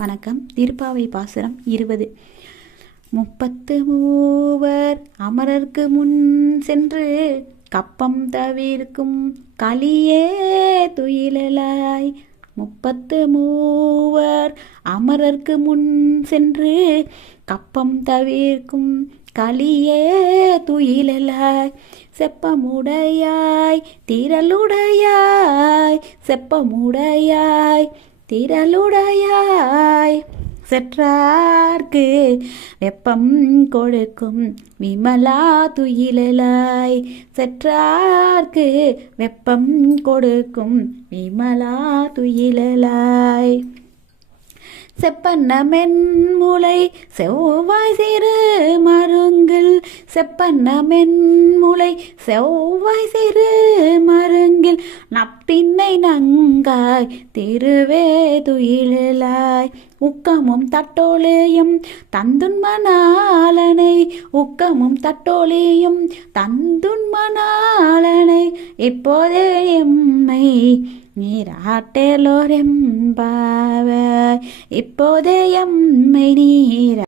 வணக்கம். திருப்பாவை பாசுரம் 20. 33 அமரர்க்கு முன் சென்று கப்பம் தவிர்க்கும் கலியே துயிலாய். 33 அமரர்க்கு முன் சென்று கப்பம் தவிர்க்கும் கலியே துயிலாய். செப்பமுடையாய் திரளுடையாய், செப்பமுடையாய் திரளுடையாய், செற்றார்க்கு வெப்பம் கொடுக்கும் விமலா துயிலாய். செற்றார்க்கு வெப்பம் கொடுக்கும் விமலா துயிலாய். செப்பன்ன மென்முலை செவ்வாய் சிறு மருங்கில், செப்பன்ன மென்முலை செவ்வாய் சிறு மருங்கில், நப்பின்னை நங்காய் திருவே துயிலாய். உக்கமும் தட்டோலையும் தந்துன்மனாலனை, உக்கமும் தட்டோலையும் தந்துன்மனாலனை, இப்போதே எம்மை நீராட்டலோரெம்பாவாய். இப்போதே எம்மை நீரா